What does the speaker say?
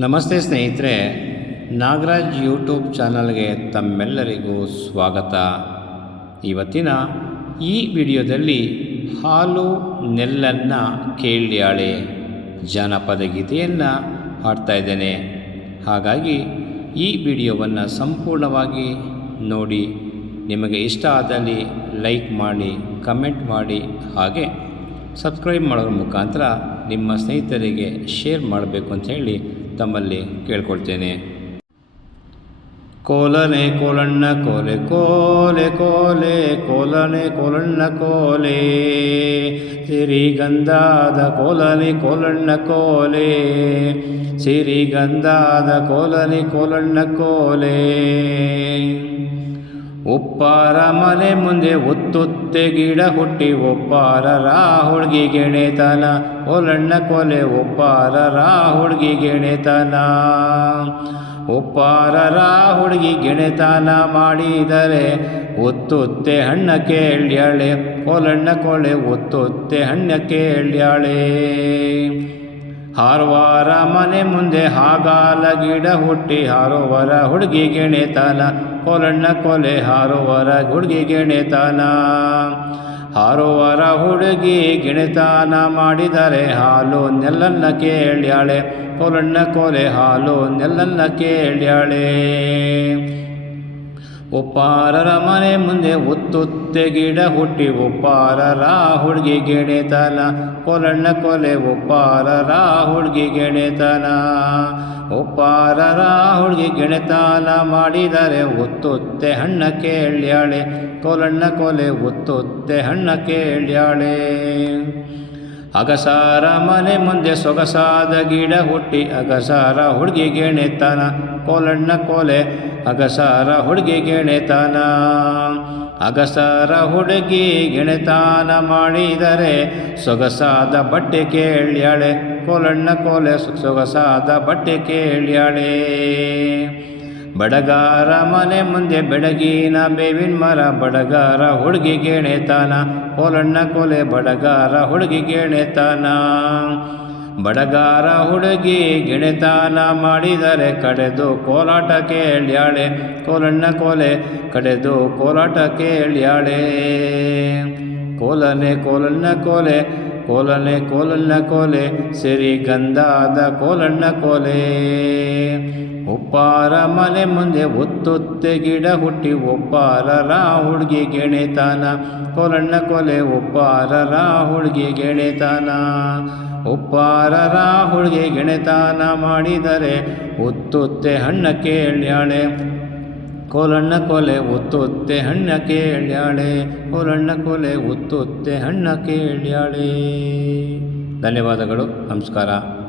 ನಮಸ್ತೆ ಸ್ನೇಹಿತರೆ, ನಾಗರಾಜ್ ಯೂಟ್ಯೂಬ್ ಚಾನಲ್ಗೆ ತಮ್ಮೆಲ್ಲರಿಗೂ ಸ್ವಾಗತ. ಇವತ್ತಿನ ಈ ವಿಡಿಯೋದಲ್ಲಿ ಹಾಲು ನೆಲ್ಲನ್ನು ಕೇಳ್ಯಾಳೆ ಜಾನಪದ ಗೀತೆಯನ್ನು ಹಾಡ್ತಾ ಇದ್ದೇನೆ. ಹಾಗಾಗಿ ಈ ವಿಡಿಯೋವನ್ನು ಸಂಪೂರ್ಣವಾಗಿ ನೋಡಿ. ನಿಮಗೆ ಇಷ್ಟ ಆದಲ್ಲಿ ಲೈಕ್ ಮಾಡಿ, ಕಮೆಂಟ್ ಮಾಡಿ, ಹಾಗೆ ಸಬ್ಸ್ಕ್ರೈಬ್ ಮಾಡೋದ್ರ ಮುಖಾಂತರ ನಿಮ್ಮ ಸ್ನೇಹಿತರಿಗೆ ಶೇರ್ ಮಾಡಬೇಕು ಅಂತ ಹೇಳಿ ತಮ್ಮಲ್ಲಿ ಕೇಳ್ಕೊಳ್ತೇನೆ. ಕೋಲನೆ ಕೋಲಣ್ಣ ಕೋಲೆ ಕೋಲೆ ಕೋಲೆ ಕೋಲನೆ ಕೋಲಣ್ಣ ಕೋಲೆ, ಸಿರಿಗಂಧಾದ ಕೋಲನೆ ಕೋಲಣ್ಣ ಕೋಲೆ, ಸಿರಿಗಂಧಾದ ಕೋಲನೆ ಕೋಲಣ್ಣ ಕೋಲೆ. ಒಪ್ಪಾರ ಮನೆ ಮುಂದೆ ಒತ್ತೊತ್ತೆ ಗಿಡ ಹುಟ್ಟಿ ಒಪ್ಪಾರರ ಹುಡುಗಿ ಗೆಣೆತನ ಕೋಲಣ್ಣ ಕೋಲೆ, ಒಪ್ಪಾರರ ಹುಡುಗಿ ಗೆಣೆತನ. ಒಪ್ಪಾರರ ಹುಡುಗಿ ಗೆಣೆತನ ಮಾಡಿದರೆ ಒತ್ತೊತ್ತೆ ಹಣ್ಣ ಕೇಳ್ಯಾಳೆ ಕೋಲಣ್ಣ ಕೋಲೆ, ಒತ್ತೊತ್ತೆ ಹಣ್ಣ ಕೇಳ್ಯಾಳೆ. ಹಾರುವಾರ ಮನೆ ಮುಂದೆ ಹಾಗಾಲ ಗಿಡ ಹುಟ್ಟಿ ಹಾರುವರ ಹುಡುಗಿ ಗೆಣೆತನ ಕೋಲಣ್ಣ ಕೋಲೆ, ಹಾರುವರ ಹುಡುಗಿ ಗೆಣೆತನ. ಹಾರುವರ ಹುಡುಗಿ ಗೆಣೆತನ ಮಾಡಿದರೆ ಹಾಲು ನೆಲ್ಲನ್ನ ಕೇಳ್ಯಾಳೆ ಕೋಲಣ್ಣ ಕೋಲೆ, ಹಾಲು ನೆಲ್ಲನ್ನ ಕೇಳ್ಯಾಳೆ. ಒಪ್ಪಾರರ ಮನೆ ಮುಂದೆ ಒತ್ತೊತ್ತೆ ಗಿಡ ಹುಟ್ಟಿ ಒಪ್ಪಾರರ ಹುಡುಗಿ ಗೆಣೆತನ ಕೋಲಣ್ಣ ಕೋಲೆ, ಒಪ್ಪಾರರ ಹುಡುಗಿ ಗೆಣೆತನ. ಒಪ್ಪಾರರ ಹುಡುಗಿ ಗೆಣೆತನ ಮಾಡಿದರೆ ಒತ್ತೊತ್ತೆ ಹಣ್ಣ ಕೇಳ್ಯಾಳೆ ಕೋಲಣ್ಣ ಕೋಲೆ, ಒತ್ತೊತ್ತೆ ಹಣ್ಣ ಕೇಳ್ಯಾಳೆ. ಅಗಸಾರ ಮನೆ ಮುಂದೆ ಸೊಗಸಾದ ಗಿಡ ಹುಟ್ಟಿ ಅಗಸಾರ ಹುಡುಗಿ ಗೆಣೆತನ ಕೋಲಣ್ಣ ಕೋಲೆ, ಅಗಸಾರ ಹುಡುಗಿ ಗೆಣೆತನ. ಅಗಸಾರ ಹುಡುಗಿ ಗೆಣೆತನ ಮಾಡಿದರೆ ಸೊಗಸಾದ ಬಟ್ಟೆ ಕೇಳ್ಯಾಳೆ ಕೋಲಣ್ಣ ಕೋಲೆ, ಸೊಗಸಾದ ಬಟ್ಟೆ ಕೇಳ್ಯಾಳೆ. ಬಡಗಾರ ಮನೆ ಮುಂದೆ ಬೆಡಗಿನ ಬೇವಿನ ಮರ ಬಡಗಾರ ಹುಡುಗಿ ಗೆಣೆತನ ಕೋಲಣ್ಣ ಕೋಲೆ, ಬಡಗಾರ ಹುಡುಗಿ ಗೆಣೆತನ. ಬಡಗಾರ ಹುಡುಗಿ ಗೆಣೆತನ ಮಾಡಿದರೆ ಕಡೆದು ಕೋಲಾಟ ಕೇಳ್ಯಾಳೆ ಕೋಲಣ್ಣ ಕೋಲೆ, ಕಡೆದು ಕೋಲಾಟ ಕೇಳ್ಯಾಳೆ. ಕೋಲನೆ ಕೋಲಣ್ಣ ಕೋಲೆ, ಕೋಲನೆ ಕೋಲಣ್ಣ ಕೋಲೆ, ಸಿರಿಗಂಧಾದ ಕೋಲಣ್ಣ ಕೋಲೆ. ಒಪ್ಪಾರ ಮನೆ ಮುಂದೆ ಒತ್ತೊತ್ತೆ ಗಿಡ ಹುಟ್ಟಿ ಒಪ್ಪಾರರ ಹುಡುಗಿ ಗೆಣೆತನ ಕೋಲಣ್ಣ ಕೋಲೆ, ಒಪ್ಪಾರರ ಹುಡುಗಿ ಗೆಣೆತನ. ಒಪ್ಪಾರರ ಹುಡುಗಿ ಗೆಣೆತನ ಮಾಡಿದರೆ ಒತ್ತೊತ್ತೆ ಹಣ್ಣ ಕೇಳ್ಯಾಳೆ ಕೋಲಣ್ಣ ಕೋಲೆ, ಒತ್ತೊತ್ತೆ ಹಣ್ಣ ಕೇಳ್ಯಾಳೆ ಕೋಲಣ್ಣ ಕೋಲೆ, ಒತ್ತೊತ್ತೆ ಹಣ್ಣ ಕೇಳ್ಯಾಳೆ. ಧನ್ಯವಾದಗಳು. ನಮಸ್ಕಾರ.